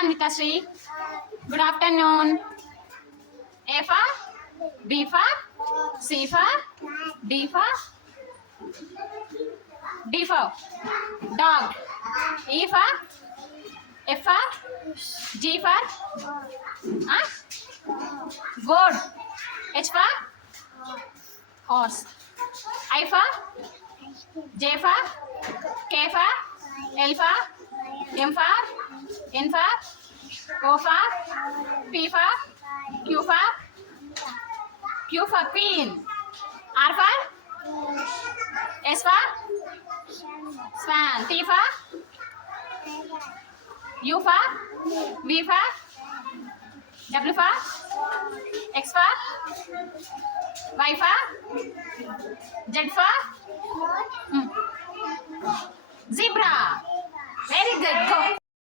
Sangeeta Sri. Good afternoon. A for B for C for D for dog. E for F for G for goat. H for horse. I for J for K for L for M for N for O for P for Q for queen. R for S for swan. T for U for V for W for X for Y for Z for zebra. Very good. Go.